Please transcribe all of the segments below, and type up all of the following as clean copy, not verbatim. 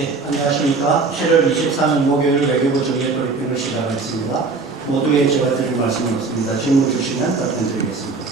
예, 안녕하십니까. 7월 23일 목요일 외교부 정례 브리핑을 시작하겠습니다. 모두에 제가 드릴 말씀은 없습니다. 질문 주시면 답변드리겠습니다.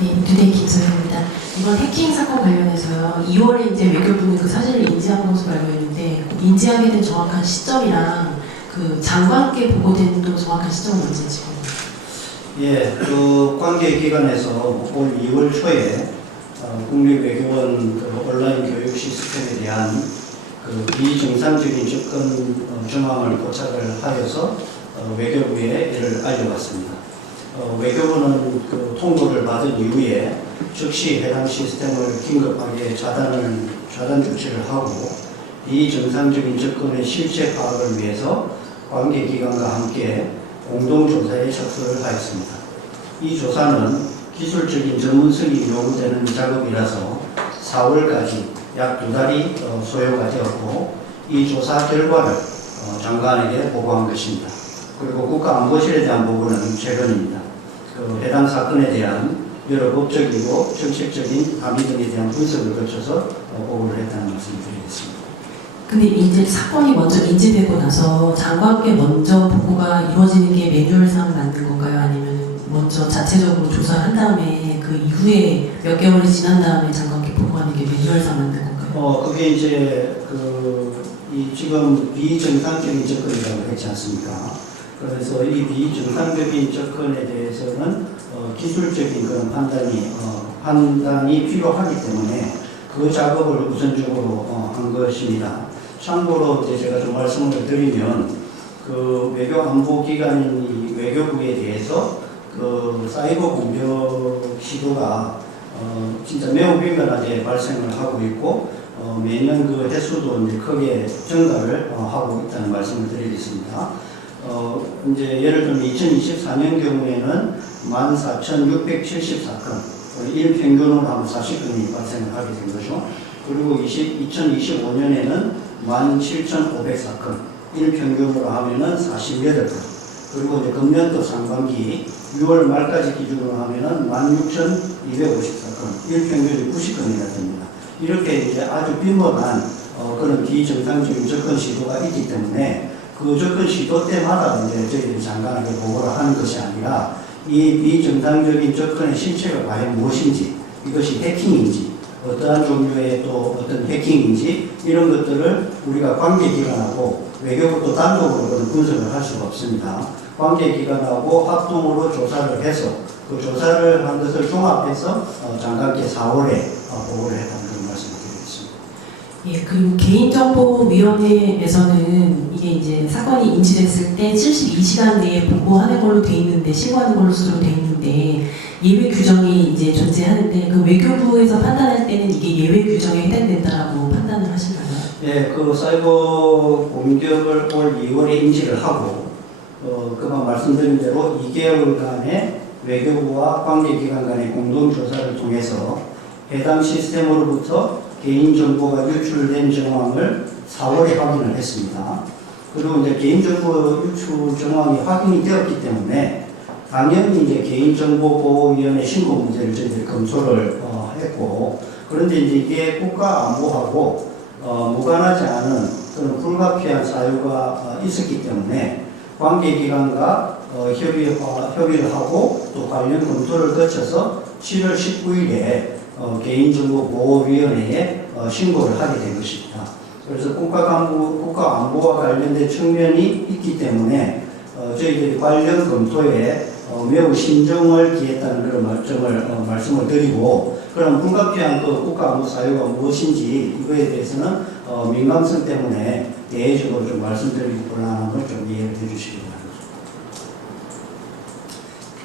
네, 뉴데이 김서영입니다. 이번 해킹 사건 관련해서요, 2월에 이제 외교부는 그 사실을 인지한 것으로 알고 있는데, 인지하게 된 정확한 시점이랑 그 장관께 보고된 또 정확한 시점은 언제인지 궁금해요. 예, 그 관계기관에서 올 2월 초에 국립외교원 그 온라인 교육 시스템에 대한 그 비정상적인 접근 정황을 포착을 하여서 외교부에 이를 알려왔습니다. 외교부는 그 통보를 받은 이후에 즉시 해당 시스템을 긴급하게 차단 조치를 하고 비정상적인 접근의 실체 파악을 위해서 관계기관과 함께 공동조사에 착수를 하였습니다. 이 조사는 기술적인 전문성이 요구되는 작업이라서 4월까지 약 2달이 소요가 되었고, 이 조사 결과를 장관에게 보고한 것입니다. 그리고 국가안보실에 대한 보고는 최근입니다. 그 해당 사건에 대한 여러 법적이고 정책적인 함의 등에 대한 분석을 거쳐서 보고를 했다는 말씀을 드리겠습니다. 근데 이제 사건이 먼저 인지되고 나서 장관께 먼저 보고가 이루어지는 게 매뉴얼상 맞는 건가요? 아니면 먼저 자체적으로 조사를 한 다음에 그 이후에 몇 개월이 지난 다음에 장관께 보고하는 게 매뉴얼상 맞는 건가요? 그게 이제 지금 비정상적인 접근이라고 했지 않습니까? 그래서 이 비정상적인 접근에 대해서는 기술적인 그런 판단이 필요하기 때문에 그 작업을 우선적으로 한 것입니다. 참고로 이제 제가 좀 말씀을 드리면 그 외교안보기관인 이 외교부에 대해서 그 사이버 공격 시도가 진짜 매우頻繁하게 발생을 하고 있고 매년 그 횟수도 이제 크게 증가를 하고 있다는 말씀을 드리겠습니다. 이제 예를 들면 2024년 경우에는 14,670사건, 일평균으로 하면 40건이 발생을 하게 된 거죠. 그리고 2025년에는 17,500사건, 일평균으로 하면은 48건. 그리고 이제 금년도 상반기 6월 말까지 기준으로 하면은 16,250사건, 일평균이 90건이나 됩니다. 이렇게 이제 아주 빈번한 그런 비정상적인 접근 시도가 있기 때문에 그 접근 시도 때마다 이제 저희들이 장관에게 보고를 하는 것이 아니라 이 비정상적인 접근의 실체가 과연 무엇인지, 이것이 해킹인지, 어떠한 종류의 또 어떤 해킹인지, 이런 것들을 우리가 관계기관하고 외교부도 단독으로 그런 분석을 할 수가 없습니다. 관계기관하고 합동으로 조사를 해서 그 조사를 한 것을 종합해서 장관께 4월에 보고를 했다는 그런 말씀을 드리겠습니다. 예, 그리고 개인정보위원회에서는 이게 이제 사건이 인지됐을 때 72시간 내에 보고하는 걸로 돼 있는데, 신고하는 걸로 수로 돼 있는데, 예외 규정이 이제 존재하는데, 그 외교부에서 판단할 때는 이게 예외 규정에 해당된다라고 판단을 하시나요? 네, 그 사이버 공격을 올 2월에 인지를 하고, 그만 말씀드린 대로 2개월간의 외교부와 관계기관 간의 공동조사를 통해서 해당 시스템으로부터 개인정보가 유출된 정황을 4월에 확인을 했습니다. 그리고 이제 개인정보 유출 정황이 확인이 되었기 때문에 당연히 이제 개인정보보호위원회 신고 문제를 저희들이 검토를 했고, 그런데 이제 이게 국가안보하고 무관하지 않은 그런 불가피한 사유가 있었기 때문에 관계기관과 협의를 하고 또 관련 검토를 거쳐서 7월 19일에 개인정보보호위원회에 신고를 하게 된 것입니다. 그래서 국가안보와 관련된 측면이 있기 때문에 저희들이 관련 검토에 매우 신중을 기했다는 그런 점을 말씀을 드리고, 그럼 불가피한 그 국가안보 사유가 무엇인지 이거에 대해서는 민감성 때문에 대외적으로 좀 말씀드리기 곤란함을 좀 이해를 해주시기 바랍니다.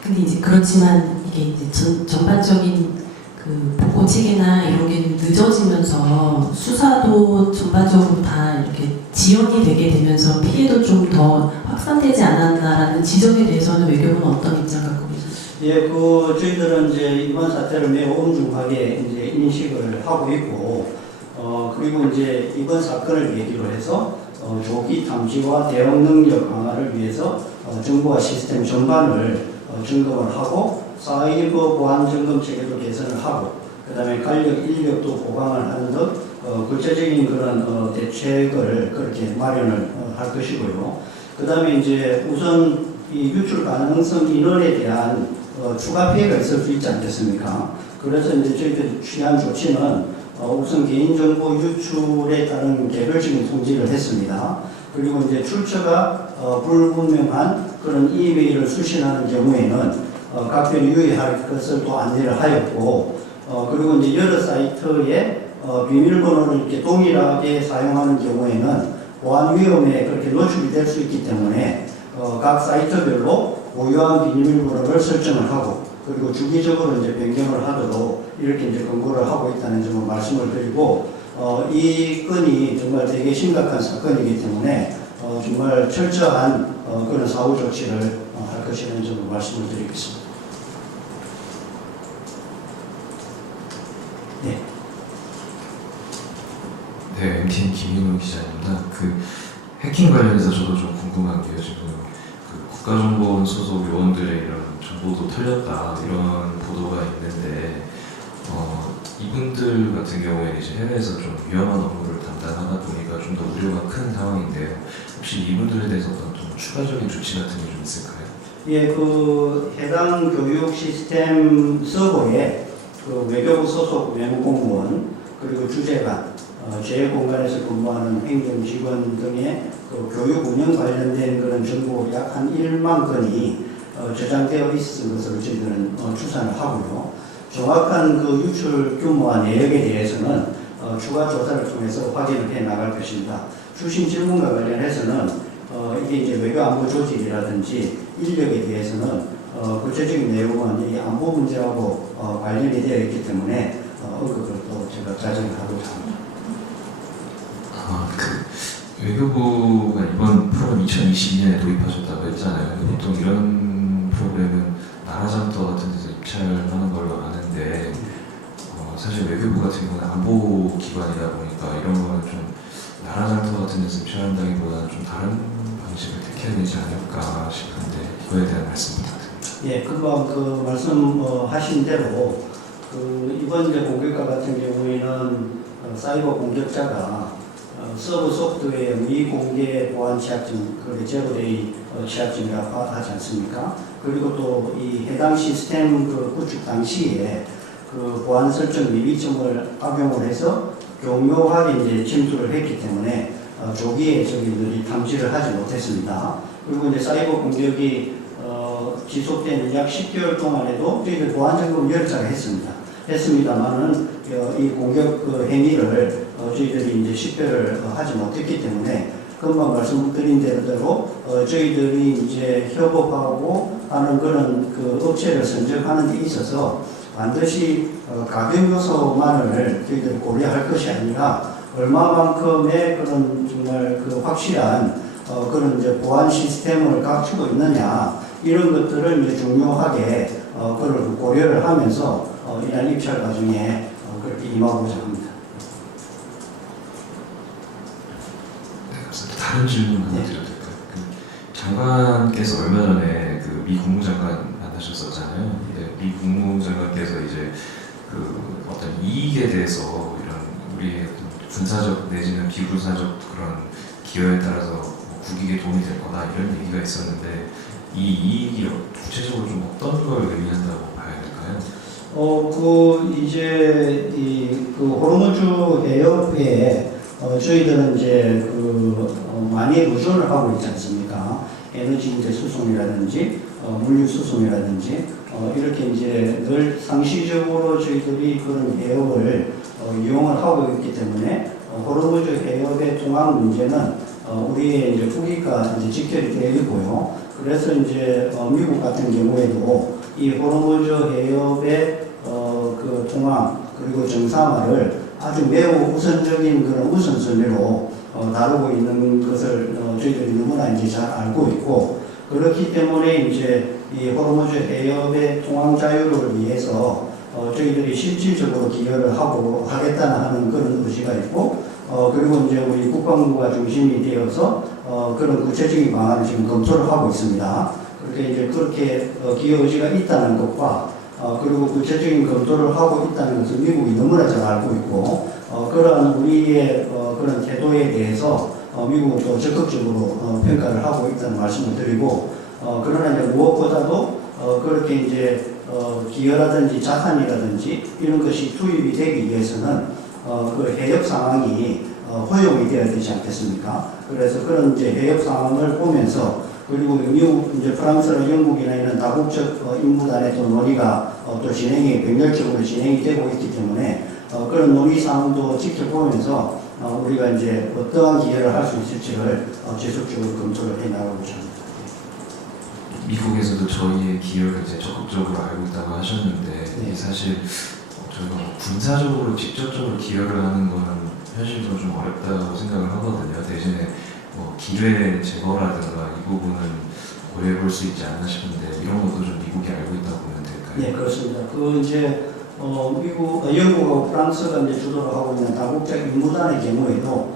근데 이제 그렇지만 이게 이제 전반적인 그 보고 체계나 이런 게 늦어지면서 수사도 전반적으로 다 이렇게 지연이 되게 되면서 피해도 좀 더 확산되지 않았나라는 지적에 대해서는 외교부는 어떤 입장 갖고 계십니까? 예, 저희들은 이제 이번 사태를 매우 엄중하게 이제 인식을 하고 있고, 그리고 이제 이번 사건을 계기로 해서 조기 탐지와 대응 능력 강화를 위해서 정보와 시스템 전반을 점검을 하고 사이버 보안 점검 체계도 개선을 하고 그다음에 관력 인력도 보강을 하는 등 구체적인 그런 대책을 그렇게 마련을 할 것이고요. 그다음에 이제 우선 이 유출 가능성 인원에 대한 추가 피해가 있을 수 있지 않겠습니까? 그래서 이제 저희들이 취한 조치는 우선 개인정보 유출에 따른 개별적인 통지를 했습니다. 그리고 이제 출처가 불분명한 그런 이메일을 수신하는 경우에는 각별히 유의할 것을 또 안내를 하였고, 그리고 이제 여러 사이트에 비밀번호를 이렇게 동일하게 사용하는 경우에는 보안 위험에 그렇게 노출이 될 수 있기 때문에 각 사이트별로 고유한 비밀번호를 설정을 하고 그리고 주기적으로 이제 변경을 하도록 이렇게 이제 권고를 하고 있다는 점을 말씀을 드리고 이 건이 정말 되게 심각한 사건이기 때문에 정말 철저한 그런 사후 조치를 할 것이라는 점을 말씀을 드리겠습니다. 네. 네, MTN 김인호 기자입니다. 그 해킹 관련해서 저도 좀 궁금한 게요. 지금 그 국가정보원 소속 요원들의 이런 정보도 털렸다 이런 보도가 있는데 이분들 같은 경우에는 이제 해외에서 좀 위험한 업무를 담당하다 보니까 좀 더 우려가 큰 상황인데요. 혹시 이분들에 대해서 어떤 좀 추가적인 조치 같은 게 좀 있을까요? 예, 그 해당 교육 시스템 서버에 그 외교부 소속 외무공무원 그리고 주재관, 제공간에서 근무하는 행정직원 등의 그 교육 운영 관련된 그런 정보 약 한 1만 건이 저장되어 있을 것으로 저희들은 추산을 하고요. 정확한 그 유출 규모와 내역에 대해서는 추가 조사를 통해서 확인을 해 나갈 것입니다. 주신 질문과 관련해서는 이게 이제 외교 안보 조직이라든지 인력에 대해서는 구체적인 내용은 이 안보 문제하고 관련이 되어 있기 때문에 언급을 또 제가 자정을 하고자 합니다. 그 외교부가 이번 프로그램 2022년에 도입하셨다고 했잖아요. 보통 이런 프로그램은 나라장터 같은 데서 입찰하는 걸로 아는데 사실 외교부 같은 경우는 안보 기관이다 보니까 이런 거는 좀 나라장터 같은 데서 입찰한다기보다는 좀 다른 방식을 택해야 되지 않을까 싶은데 이거에 대한 말씀 부탁드립니다. 예, 금방 그 말씀하신 대로 그 이번 이제 공격과 같은 경우에는 사이버 공격자가 서버 소프트웨어 미공개 보안 취약점, 그 제로데이 취약점이라고 하지 않습니까? 그리고 또 이 해당 시스템 그 구축 당시에 그 보안 설정 미비점을 악용을 해서 교묘하게 이제 침투를 했기 때문에 조기에 저희들이 탐지를 하지 못했습니다. 그리고 이제 사이버 공격이 지속되는 약 10개월 동안에도 저희들 보안 점검 10차례 했습니다만은 이 공격 그 행위를 저희들이 이제 식별을 하지 못했기 때문에 금방 말씀드린 대로 저희들이 이제 협업하고 하는 그런 그 업체를 선정하는 데 있어서 반드시 가격 요소만을 저희들이 고려할 것이 아니라 얼마만큼의 그런 정말 그 확실한 그런 이제 보안 시스템을 갖추고 있느냐 이런 것들을 이제 중요하게 그걸 고려를 하면서 이러한 입찰 과정에 그렇게 임하고자 합니다. 네, 감사합니다. 다른 질문 하나 드려도 될까요? 그 장관께서 얼마 전에 그 미 국무장관 만나셨었잖아요. 근데 미 국무장관께서 이제 그 어떤 이익에 대해서 이런 우리의 군사적 내지는 비군사적 그런 기여에 따라서 국익에 도움이 될 거다 이런 얘기가 있었는데 이 이익이 구체적으로 좀 어떤 걸 의미한다고 봐야 될까요? 이제 그 호르무즈 해협에 저희들은 이제 많이 의존을 하고 있지 않습니까? 에너지 이제 수송이라든지 물류 수송이라든지 이렇게 이제 늘 상시적으로 저희들이 그런 해협을 이용을 하고 있기 때문에 호르무즈 해협의 통항 문제는 우리의 이제 국익과 이제 직결이 되어 있고요. 그래서 이제 미국 같은 경우에도 이 호르무즈 해협의 그 통항 그리고 정상화를 아주 매우 우선적인 그런 우선순위로 다루고 있는 것을 저희들이 너무나 이제 잘 알고 있고 그렇기 때문에 이제 이 호르무즈 해협의 통항 자유를 위해서 저희들이 실질적으로 기여를 하고 하겠다는 하는 그런 의지가 있고 그리고 이제 우리 국방부가 중심이 되어서 그런 구체적인 방안을 지금 검토를 하고 있습니다. 그렇게 기여 의지가 있다는 것과 그리고 구체적인 검토를 하고 있다는 것을 미국이 너무나 잘 알고 있고 그러한 우리의 그런 태도에 대해서 미국은 또 적극적으로 평가를 하고 있다는 말씀을 드리고 그러나 이제 무엇보다도 그렇게 이제 기여라든지 자산이라든지 이런 것이 투입이 되기 위해서는 그 해역 상황이 허용이 되어야 되지 않겠습니까? 그래서 그런 이제 해역 상황을 보면서 그리고 미국, 이제 프랑스나 영국이나 이런 다국적 임무단의 또 논의가 또 병렬적으로 진행이 되고 있기 때문에 그런 논의 사항도 지켜보면서 우리가 이제 어떠한 기여를 할 수 있을지를 지속적으로 검토를 해 나가고자 합니다. 미국에서도 저희의 기여를 이제 적극적으로 알고 있다고 하셨는데 네. 사실 저희가 군사적으로 직접적으로 기여를 하는 거는 현실적으로 좀 어렵다고 생각을 하거든요. 대신에 기회 제거라든가 이 부분은 고려해 볼 수 있지 않나 싶은데 이런 것도 좀 미국이 알고 있다고 보면 될까요? 네, 그렇습니다. 이제 영국하고 프랑스가 이제 주도를 하고 있는 다국적 임무단의 경우에도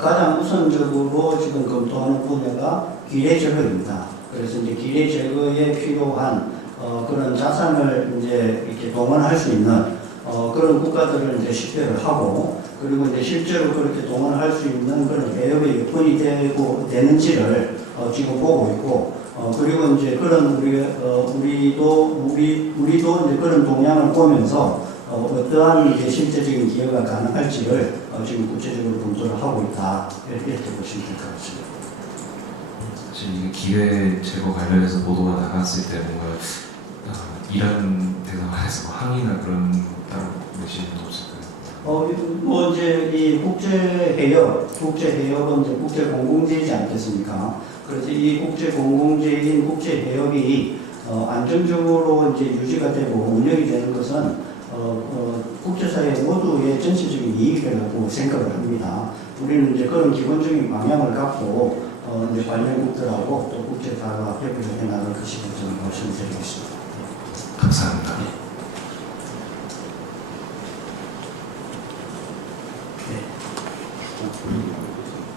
가장 우선적으로 지금 검토하는 분야가 기뢰 제거입니다. 그래서 이제 기뢰 제거에 필요한 그런 자산을 이제 이렇게 동원할 수 있는 그런 국가들을 이제 식별을 하고 그리고 이제 실제로 그렇게 동원할 수 있는 그런 배역의 여건이 되는지를 지금 보고 있고 그리고 이제 그런 우리도 이제 그런 동향을 보면서 어떠한 이제 실제적인 기여가 가능할지를 지금 구체적으로 검토를 하고 있다 이렇게 보시면 될 것 같습니다. 사실 이 기회 제거 관련해서 보도가 나갔을 때 뭔가 이런 대상에서 항의나 그런 따로 내시는 거 없을까요? 이제 이 국제해역은 이제 국제공공재이지 않겠습니까? 그래서 이 국제공공재인 국제해역이 안정적으로 이제 유지가 되고 운영이 되는 것은 국제사회 모두의 전체적인 이익이라고 생각을 합니다. 우리는 이제 그런 기본적인 방향을 갖고 이제 관련국들하고 또 국제사회와 협의를 해나갈 것이라고 저는 말씀드리겠습니다. 감사합니다.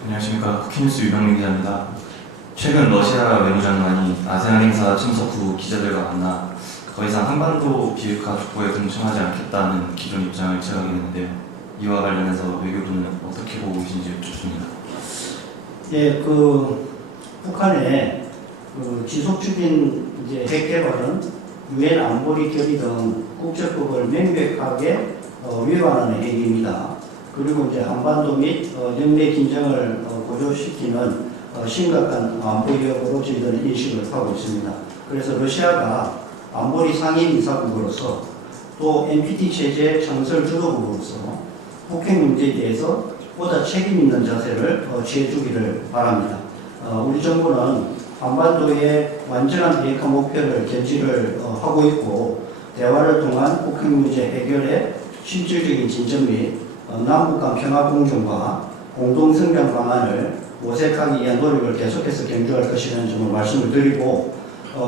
안녕하십니까. 쿠키뉴스 유병민 기자입니다. 최근 러시아 외무장관이 아세안 행사 참석 후 기자들과 만나 더 이상 한반도 비핵화 족보에 동참하지 않겠다는 기존 입장을 제각했는데요. 이와 관련해서 외교부는 어떻게 보고 계신지 여쭙습니다. 예, 북한의 지속적인 이제 핵 개발은 유엔 안보리 결의 등 국제법을 명백하게 위반하는 행위입니다. 그리고 이제 한반도 및 영내 긴장을 고조시키는 심각한 안보 위협으로 저희들은 인식을 하고 있습니다. 그래서 러시아가 안보리 상임 이사국으로서 또 NPT 체제 창설 주도국으로서 북핵 문제에 대해서 보다 책임 있는 자세를 취해주기를 바랍니다. 우리 정부는 한반도의 완전한 비핵화 목표를 견지를 하고 있고 대화를 통한 북핵 문제 해결에 실질적인 진전 및 남북 간 평화 공존과 공동 성장 방안을 모색하기 위한 노력을 계속해서 경주할 것이라는 점을 말씀을 드리고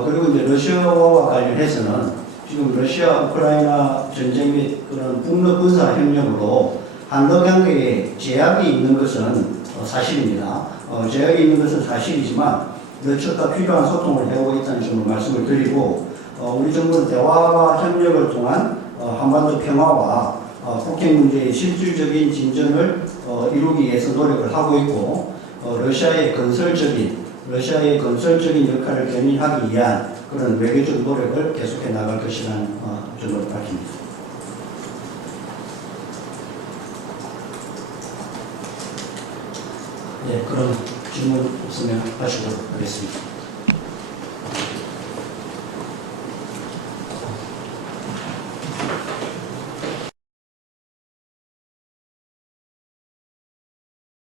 그리고 이제 러시아와 관련해서는 지금 러시아 우크라이나 전쟁 및 그런 북러 군사 협력으로 한러 관계에 제약이 있는 것은 사실입니다. 제약이 있는 것은 사실이지만 러시아가 필요한 소통을 해오고 있다는 점을 말씀을 드리고 우리 정부는 대화와 협력을 통한 한반도 평화와 북핵 문제의 실질적인 진전을 이루기 위해서 노력을 하고 있고 러시아의 건설적인 역할을 견인하기 위한 그런 외교적 노력을 계속해 나갈 것이라는 점을 밝힙니다. 네, 그럼 질문 없으면 하시도록 하겠습니다.